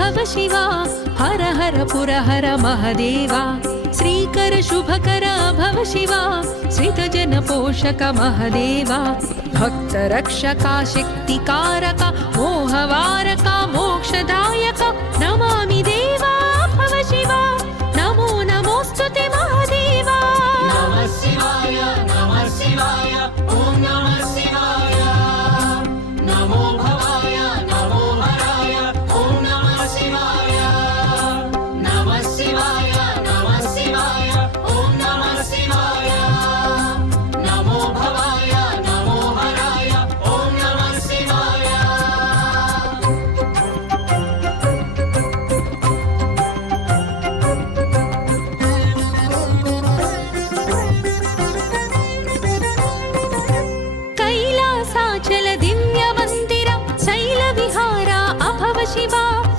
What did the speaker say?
भव शिवा हर हर पुरहर महदेवा श्रीकर शुभकर भव शिवा श्रितजन पोषक महदेवा भक्तरक्षका शक्तिकारका मोहवारका मोक्षदायका